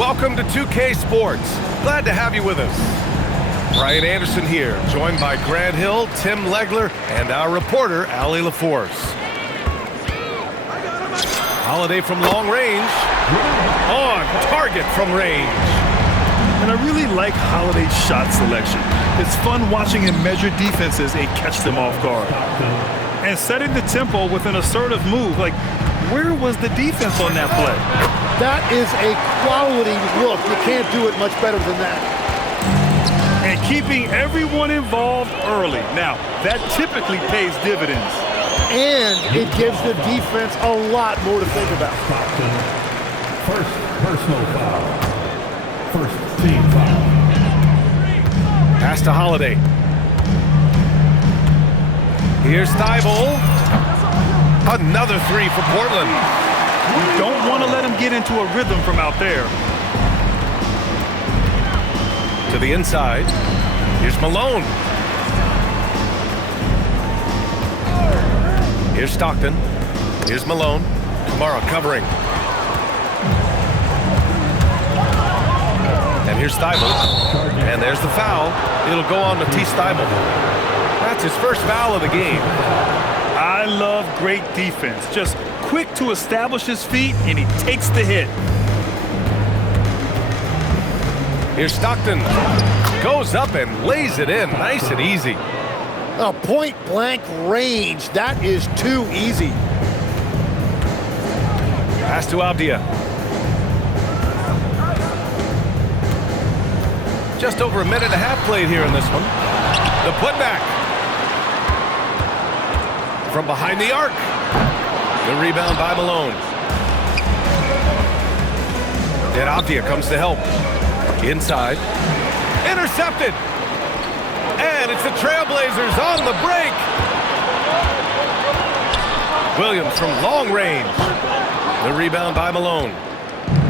Welcome to 2K Sports. Glad to have you with us. Brian Anderson here, joined by Grant Hill, Tim Legler, and our reporter, Allie LaForce. Holiday from long range. On target from range. And I really like Holiday's shot selection. It's fun watching him measure defenses and catch them off guard. And setting the tempo with an assertive move. Like, where was the defense on that play? That is a quality look. You can't do it much better than that. And keeping everyone involved early. Now, that typically pays dividends. And it gives the defense a lot more to think about. First personal foul. First team foul. Pass to Holiday. Here's Thybulle. Another three for Portland. You don't want to let him get into a rhythm from out there. To the inside. Here's Malone. Here's Stockton. Here's Malone. Kamara covering. And here's Thybulle. And there's the foul. It'll go on Matisse Thybulle. That's his first foul of the game. I love great defense. Just quick to establish his feet, and he takes the hit. Here's Stockton. Goes up and lays it in. Nice and easy. A point-blank range. That is too easy. Pass to Avdia. Just over a minute and a half played here in this one. The putback. From behind the arc. The rebound by Malone. And Avdia comes to help. Inside. Intercepted. And it's the Trailblazers on the break. Williams from long range. The rebound by Malone.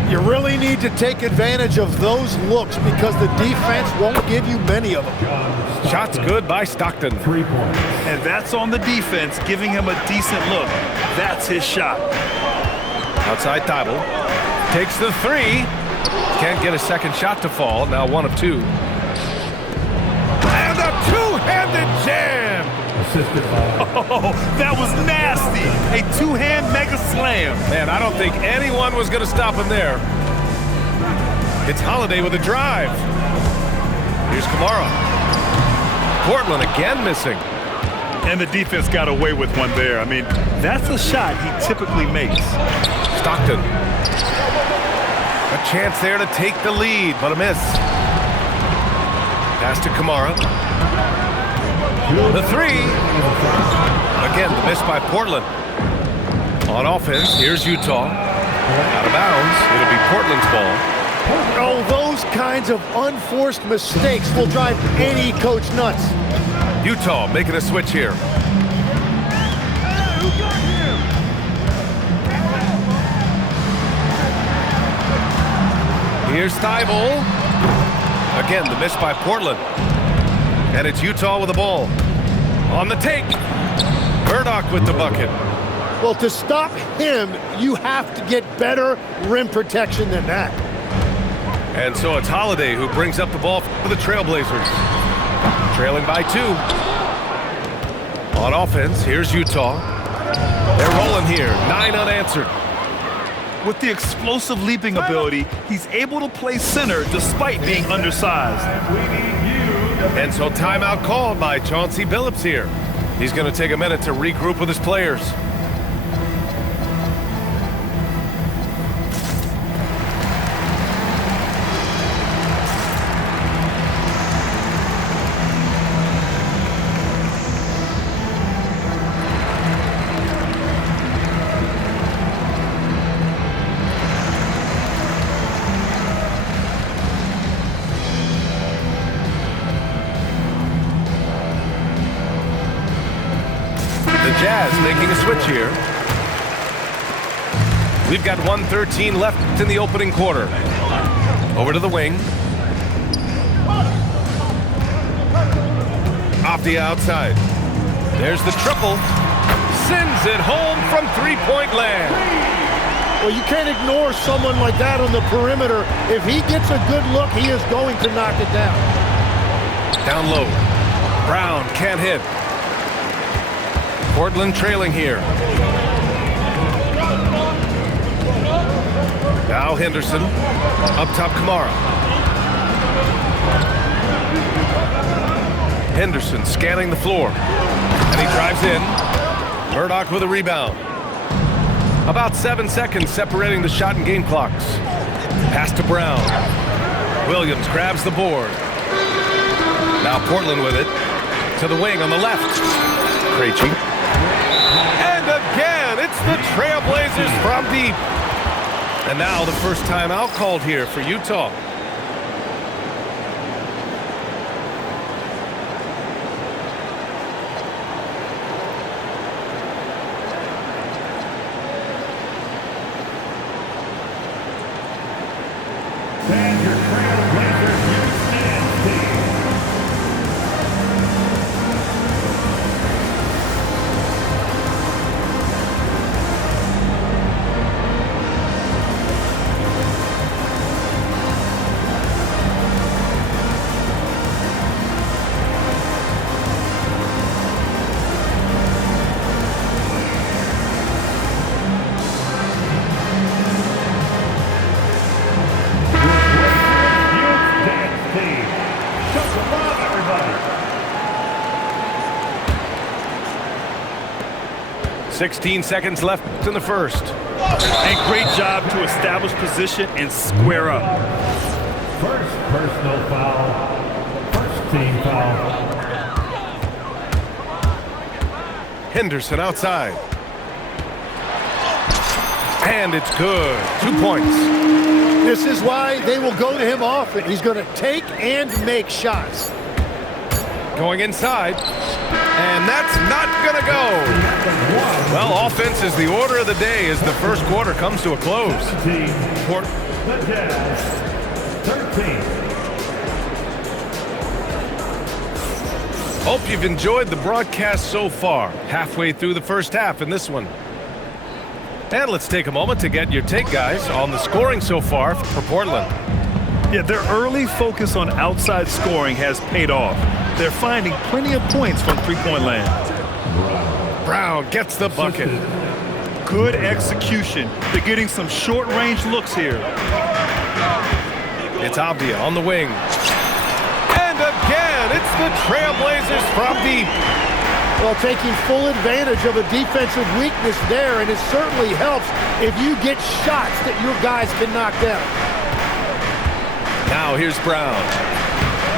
You really need to take advantage of those looks because the defense won't give you many of them. Shots good by Stockton. 3 points. And that's on the defense, giving him a decent look. That's his shot. Outside Thybulle. Takes the three. Can't get a second shot to fall. Now 1 of 2. And a two-handed jam. Assisted by Oh, that was nasty. A two-hand mega slam. Man, I don't think anyone was going to stop him there. It's Holiday with a drive. Here's Kamara. Portland again missing. And the defense got away with one there. I mean, that's a shot he typically makes. Stockton. A chance there to take the lead, but a miss. Pass to Kamara. The three. Again, the miss by Portland. On offense, here's Utah. Out of bounds. It'll be Portland's ball. Oh, those kinds of unforced mistakes will drive any coach nuts. Utah making a switch here. Here's Thybulle. Again, the miss by Portland. And it's Utah with the ball. On the take. Murdoch with the bucket. Well, to stop him, you have to get better rim protection than that. And so it's Holiday who brings up the ball for the Trailblazers. Trailing by 2. On offense, here's Utah. They're rolling here. 9 unanswered. With the explosive leaping ability, he's able to play center despite being undersized. And so timeout called by Chauncey Billups here. He's going to take a minute to regroup with his players. The Jazz making a switch here. We've got 1:13 left in the opening quarter. Over to the wing. Off the outside. There's the triple. Sends it home from three-point land. Well, you can't ignore someone like that on the perimeter. If he gets a good look, he is going to knock it down. Down low. Brown can't hit. Portland trailing here. Now Henderson. Up top, Kamara. Henderson scanning the floor. And he drives in. Murdoch with a rebound. About 7 seconds separating the shot and game clocks. Pass to Brown. Williams grabs the board. Now Portland with it. To the wing on the left. Krejci. And again, it's the Trailblazers from deep. And now the first timeout called here for Utah. And your Trailblazers Youth team. Youth dance team. Show some love, everybody. 16 seconds left in the first. And great job to establish position and square up. First personal foul. First team foul. Henderson outside. And it's good. 2 points. This is why they will go to him often. He's going to take and make shots. Going inside. And that's not going to go. Well, offense is the order of the day as the first quarter comes to a close. 17. The Jazz. 13. Hope you've enjoyed the broadcast so far. Halfway through the first half in this one. And let's take a moment to get your take, guys, on the scoring so far for Portland. Yeah, their early focus on outside scoring has paid off. They're finding plenty of points from three-point land. Brown gets the bucket. Good execution. They're getting some short-range looks here. It's Avdia on the wing. And again, it's the Trailblazers from deep. Well, taking full advantage of a defensive weakness there, and it certainly helps if you get shots that your guys can knock down. Now here's Brown.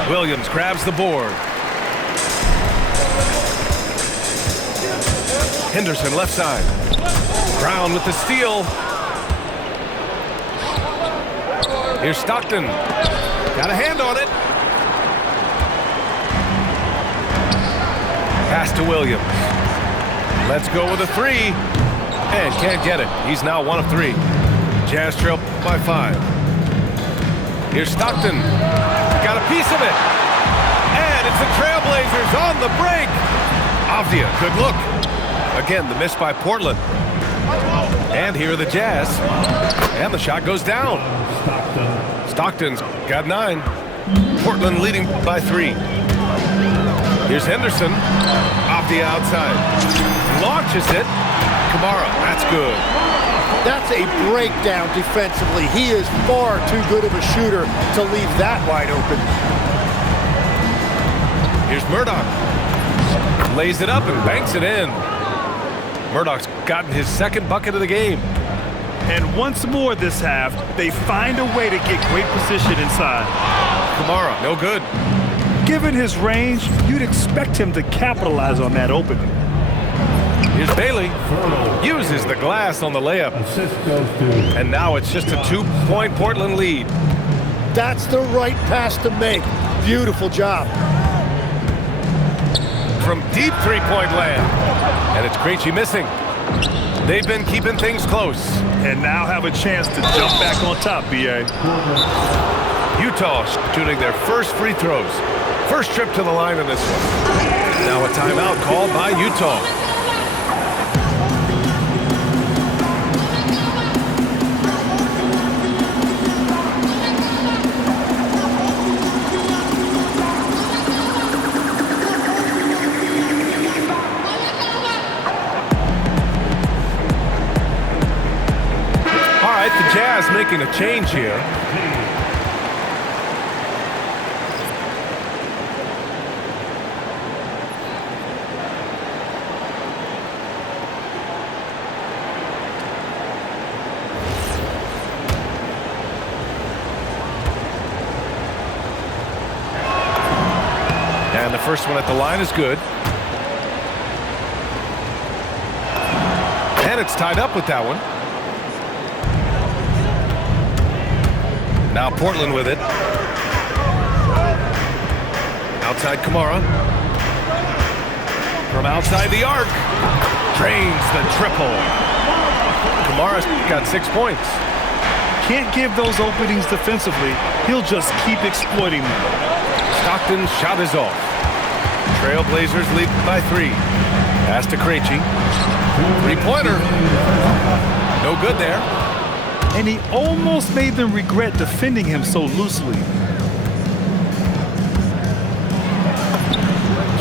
Williams grabs the board. Henderson left side. Brown with the steal. Here's Stockton. Got a hand on it. Pass to Williams. Let's go with a three. And can't get it. He's now 1 of 3. Jazz trail by 5. Here's Stockton. Got a piece of it. And it's the Trailblazers on the break. Avdia, good look. Again, the miss by Portland. And here are the Jazz. And the shot goes down. Stockton's got 9. Portland leading by 3. Here's Henderson. Avdia outside. Launches it. Kamara, that's good. That's a breakdown defensively. He is far too good of a shooter to leave that wide open. Here's Murdoch. Lays it up and banks it in. Murdoch's gotten his second bucket of the game. And once more this half, they find a way to get great position inside. Kamara, no good. Given his range, you'd expect him to capitalize on that opening. Here's Bailey. Uses the glass on the layup. Assist goes to. And now it's just a 2-point Portland lead. That's the right pass to make. Beautiful job. From deep three-point land. And it's Krejci missing. They've been keeping things close. And now have a chance to jump back on top, B.A. Utah shooting their first free throws. First trip to the line in this one. Now a timeout called by Utah. change here. And the first one at the line is good. And it's tied up with that one. Now Portland with it. Outside Kamara. From outside the arc. Drains the triple. Kamara's got 6 points. Can't give those openings defensively. He'll just keep exploiting them. Stockton's shot is off. Trailblazers lead by 3. Pass to Krejci. Three-pointer. No good there. And he almost made them regret defending him so loosely.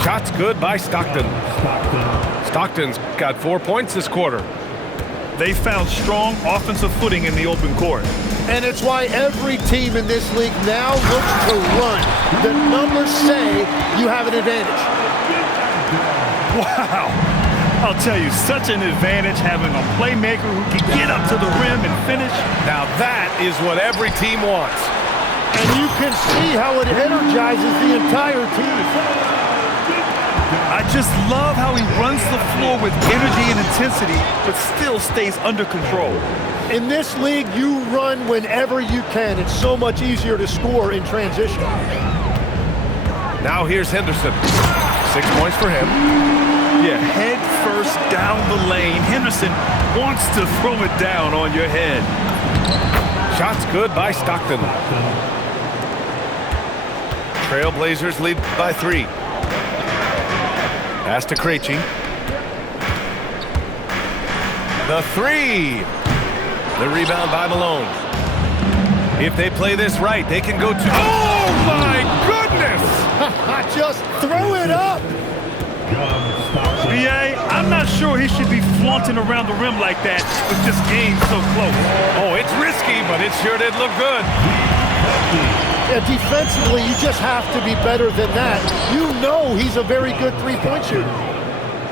Shot's good by Stockton. Stockton's got 4 points this quarter. They found strong offensive footing in the open court. And it's why every team in this league now looks to run. The numbers say you have an advantage. Wow. I'll tell you, such an advantage having a playmaker who can get up to the rim and finish. Now that is what every team wants. And you can see how it energizes the entire team. I just love how he runs the floor with energy and intensity, but still stays under control. In this league, you run whenever you can. It's so much easier to score in transition. Now here's Henderson. 6 points for him. Yeah, head first down the lane. Henderson wants to throw it down on your head. Shot's good by Stockton. Trailblazers lead by 3. Pass to Krejci. The 3. The rebound by Malone. If they play this right, they can go to... Oh, my goodness! Just throw it up! B.A., I'm not sure he should be flaunting around the rim like that with this game so close. Oh, it's risky, but it sure did look good. Yeah, defensively, you just have to be better than that. You know he's a very good three-point shooter.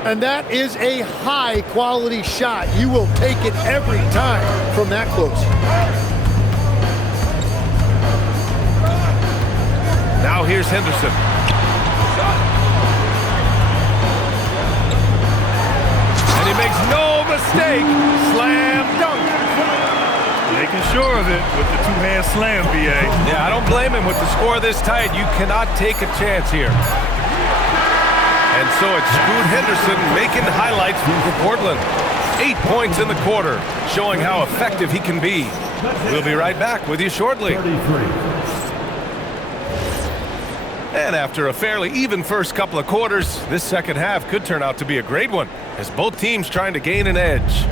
And that is a high-quality shot. You will take it every time from that close. Now here's Henderson. And he makes no mistake. Slam dunk. Making sure of it with the two-hand slam, B.A. Yeah, I don't blame him with the score this tight. You cannot take a chance here. And so it's Scoot Henderson making highlights for Portland. 8 points in the quarter, showing how effective he can be. We'll be right back with you shortly. And after a fairly even first couple of quarters, this second half could turn out to be a great one, as both teams trying to gain an edge.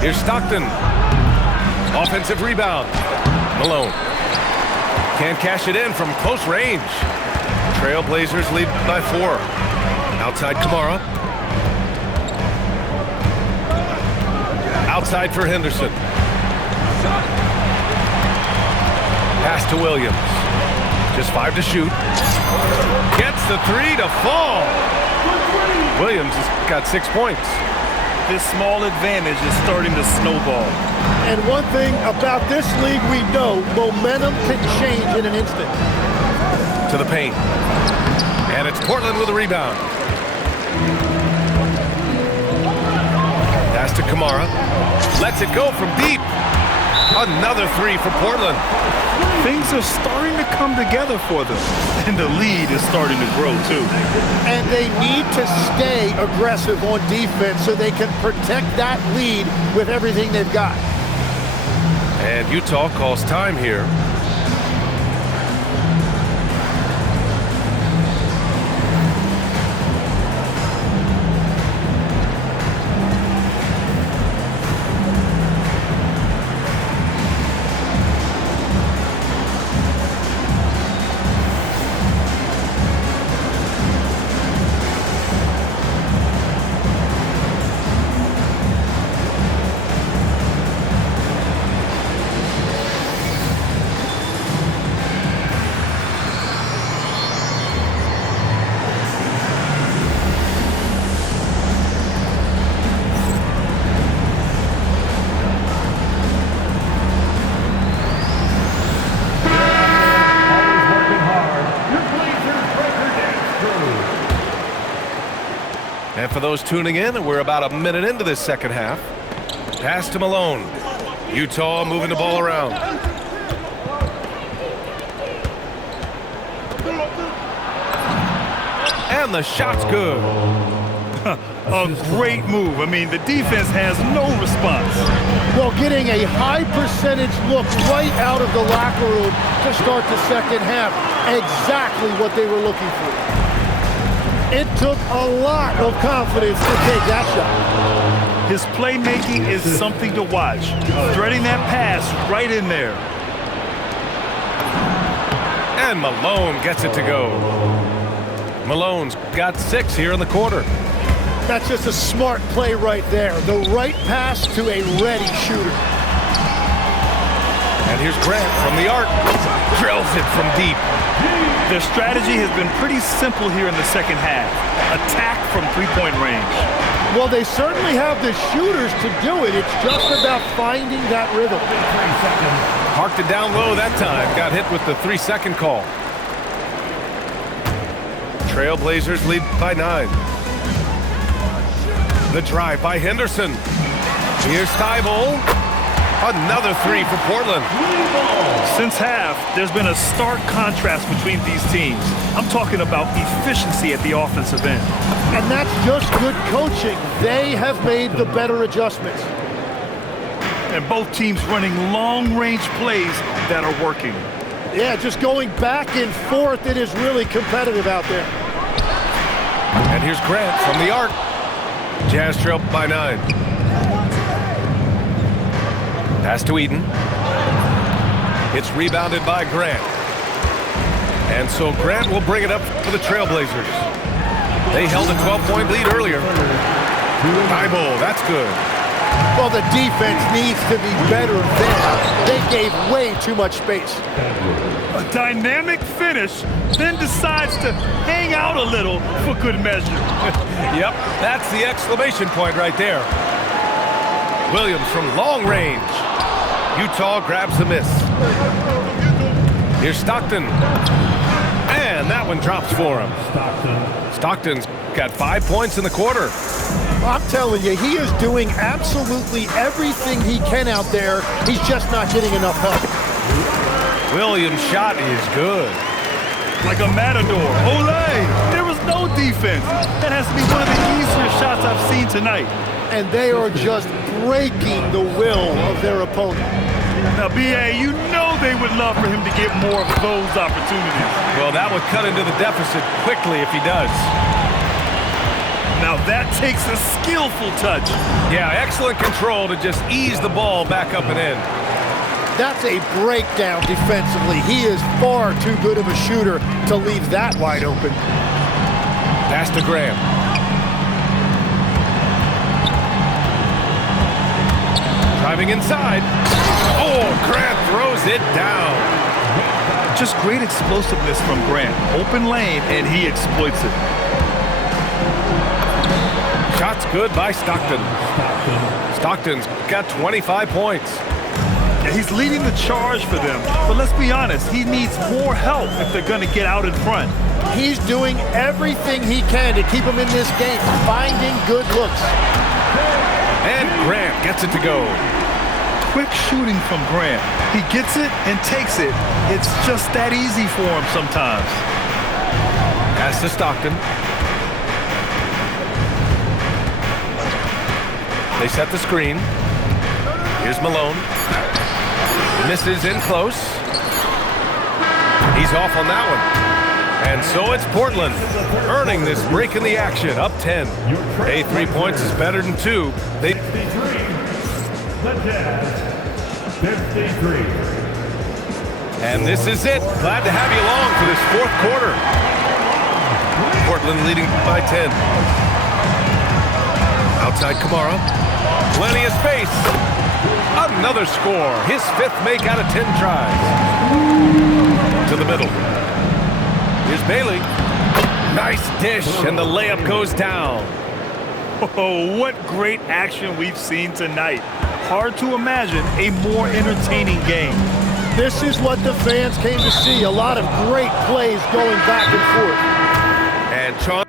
Here's Stockton. Offensive rebound. Malone. Can't cash it in from close range. Trailblazers lead by 4. Outside Kamara. Outside for Henderson. Pass to Williams. Just 5 to shoot. Gets the 3 to fall. Williams has got 6 points. This small advantage is starting to snowball. And one thing about this league we know, momentum can change in an instant. To the paint. And it's Portland with a rebound. Pass to Kamara. Lets it go from deep. Another 3 for Portland. Things are starting to come together for them. And the lead is starting to grow, too. And they need to stay aggressive on defense so they can protect that lead with everything they've got. And Utah calls time here. And for those tuning in, we're about a minute into this second half. Pass to Malone. Utah moving the ball around. And the shot's good. A great move. I mean, the defense has no response. Well, getting a high percentage look right out of the locker room to start the second half. Exactly what they were looking for. It took a lot of confidence to take that shot. His playmaking is something to watch. Threading that pass right in there. And Malone gets it to go. Malone's got 6 here in the quarter. That's just a smart play right there. The right pass to a ready shooter. And here's Grant from the arc. Drills it from deep. Their strategy has been pretty simple here in the second half. Attack from three-point range. Well, they certainly have the shooters to do it. It's just about finding that rhythm. Parked it down low that time. Got hit with the 3-second call. Trailblazers lead by 9. The drive by Henderson. Here's Thibault. Another 3 for Portland. Since half, there's been a stark contrast between these teams. I'm talking about efficiency at the offensive end. And that's just good coaching. They have made the better adjustments. And both teams running long-range plays that are working. Yeah, just going back and forth, it is really competitive out there. And here's Grant from the arc. Jazz trail by 9. Pass to Eden. It's rebounded by Grant. And so Grant will bring it up for the Trailblazers. They held a 12-point lead earlier. Thibault, that's good. Well, the defense needs to be better than. They gave way too much space. A dynamic finish, then decides to hang out a little for good measure. Yep, that's the exclamation point right there. Williams from long range. Utah grabs the miss. Here's Stockton. And that one drops for him. Stockton's got 5 points in the quarter. I'm telling you, he is doing absolutely everything he can out there. He's just not getting enough help. Williams' shot is good. Like a matador. Olay! There was no defense. That has to be one of the easier shots I've seen tonight. And they are just breaking the will of their opponent. Now, B.A., you know they would love for him to get more of those opportunities. Well, that would cut into the deficit quickly if he does. Now that takes a skillful touch. Yeah, excellent control to just ease the ball back up and in. That's a breakdown defensively. He is far too good of a shooter to leave that wide open. Pass to Graham. Driving inside. Oh, Grant throws it down. Just great explosiveness from Grant. Open lane, and he exploits it. Shot's good by Stockton. Stockton's got 25 points. Yeah, he's leading the charge for them. But let's be honest, he needs more help if they're going to get out in front. He's doing everything he can to keep them in this game, finding good looks. And Grant gets it to go. Quick shooting from Grant. He gets it and takes it. It's just that easy for him sometimes. Pass to Stockton. They set the screen. Here's Malone. Misses in close. He's off on that one. And so it's Portland earning this break in the action, up 10. Hey, 3 points is better than 2. The Jazz, 53. And this is it. Glad to have you along for this fourth quarter. Portland leading by 10. Outside Kamara. Plenty of space. Another score. His 5th make out of 10 tries. To the middle. Here's Bailey. Nice dish, and the layup goes down. Oh, what great action we've seen tonight. Hard to imagine a more entertaining game. This is what the fans came to see. A lot of great plays going back and forth. And Chauncey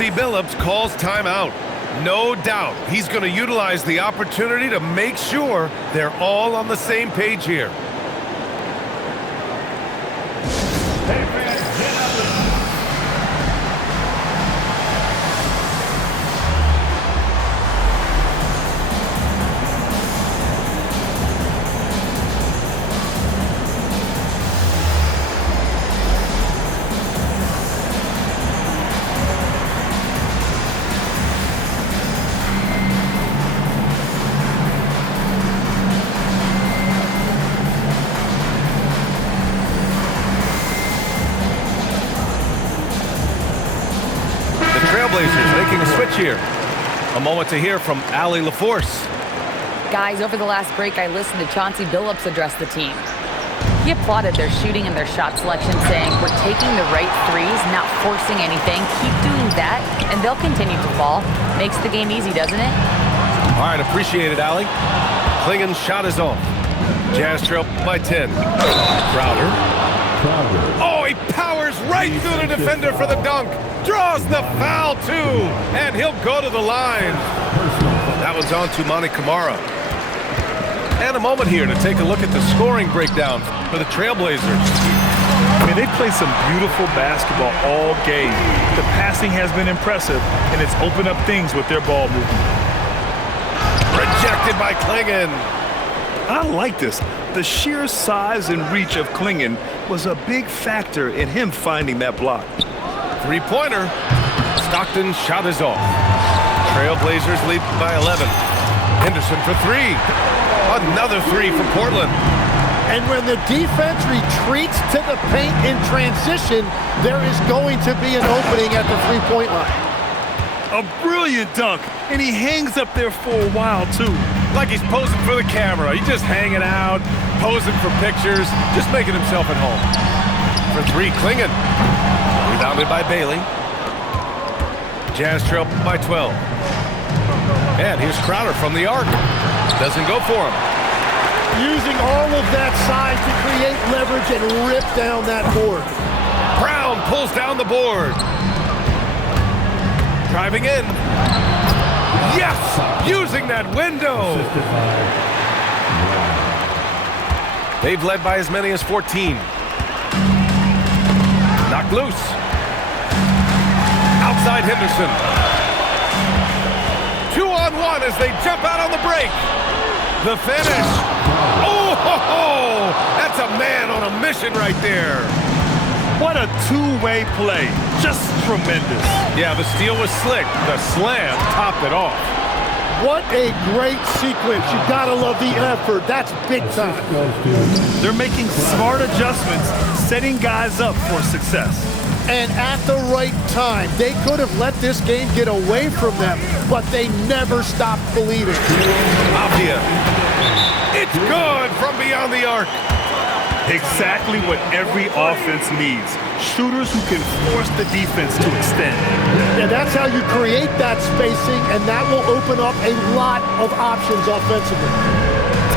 Chauncey Billups calls timeout. No doubt he's going to utilize the opportunity to make sure they're all on the same page here. Hey, fans, get up. Trailblazers making a switch here. A moment to hear from Allie LaForce. Guys, over the last break, I listened to Chauncey Billups address the team. He applauded their shooting and their shot selection, saying, "We're taking the right threes, not forcing anything. Keep doing that, and they'll continue to fall." Makes the game easy, doesn't it? All right, appreciate it, Allie. Klingen's shot is off. Jazz trail by 10. Crowder. Oh, he powers right through the defender for the dunk. Draws the foul, too. And he'll go to the line. That one's on to Monty Kamara. And a moment here to take a look at the scoring breakdown for the Trailblazers. I mean, they play some beautiful basketball all game. The passing has been impressive, and it's opened up things with their ball movement. Rejected by Klingen. I like this. The sheer size and reach of Klingen was a big factor in him finding that block. Three-pointer. Stockton's shot is off. Trailblazers lead by 11. Henderson for three. Another three for Portland. And when the defense retreats to the paint in transition, there is going to be an opening at the three-point line. A brilliant dunk, and he hangs up there for a while, too. Like he's posing for the camera. He's just hanging out, posing for pictures, just making himself at home. For three, Klingen. Rebounded by Bailey. Jazz trail by 12. And here's Crowder from the arc. Doesn't go for him. Using all of that size to create leverage and rip down that board. Brown pulls down the board. Driving in. Yes! Using that window. They've led by as many as 14. Knocked loose. Outside Henderson. 2-on-1 as they jump out on the break. The finish. Oh, ho, ho. That's a man on a mission right there. What a two-way play. Just tremendous. Yeah, the steal was slick. The slam topped it off. What a great sequence. You gotta love the effort. That's big time. They're making smart adjustments, setting guys up for success. And at the right time, they could have let this game get away from them, but they never stopped believing. Avdia. It's good from beyond the arc. Exactly what every offense needs. Shooters who can force the defense to extend. Yeah, that's how you create that spacing, and that will open up a lot of options offensively.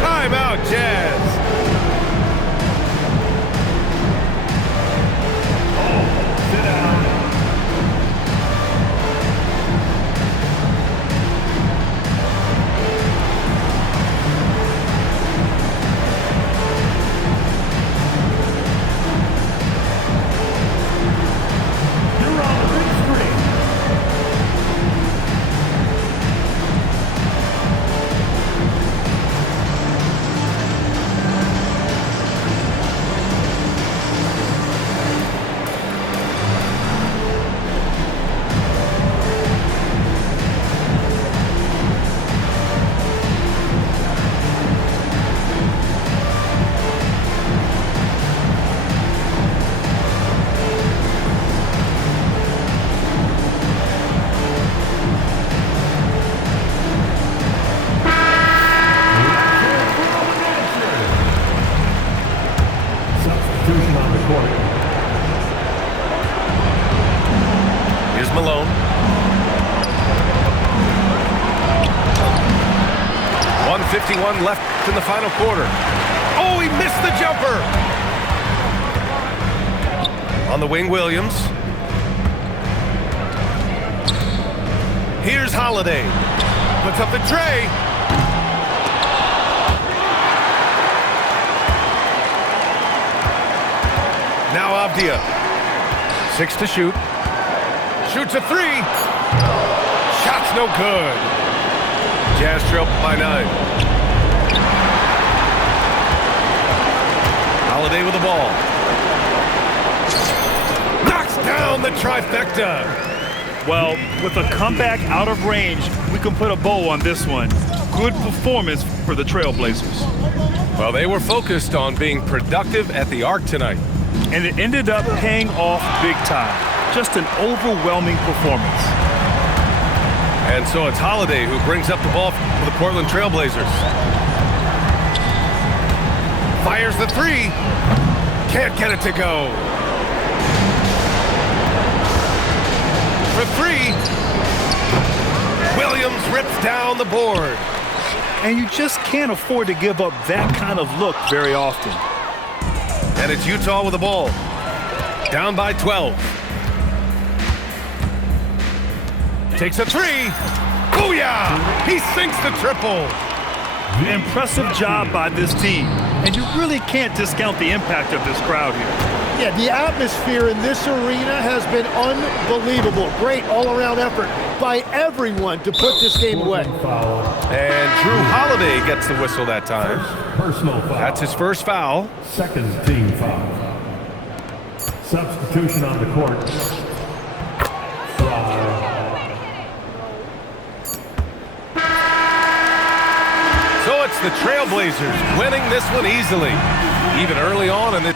Timeout, Jazz. Sit down. You're on the big screen. Substitution on the court. Here's Malone. 1:51 left in the final quarter. Oh, he missed the jumper. On the wing, Williams. Here's Holiday. Puts up the tray. Now Avdia. 6 to shoot. Shoots a 3. Shot's no good. Jazz trail by 9. Holiday with the ball. Knocks down the trifecta. Well, with a comeback out of range, we can put a bow on this one. Good performance for the Trailblazers. Well, they were focused on being productive at the arc tonight. And it ended up paying off big time. Just an overwhelming performance. And so it's Holiday who brings up the ball for the Portland Trailblazers. Fires the 3. Can't get it to go. For 3. Williams rips down the board. And you just can't afford to give up that kind of look very often. And it's Utah with the ball. Down by 12. Takes a 3. Booyah! He sinks the triple. Impressive job by this team. And you really can't discount the impact of this crowd here. Yeah, the atmosphere in this arena has been unbelievable. Great all-around effort by everyone to put this game away. Foul. And Drew Holiday gets the whistle that time. Personal foul. That's his first foul. Second team foul. Substitution on the court. Foul. So it's the Trailblazers winning this one easily. Even early on in this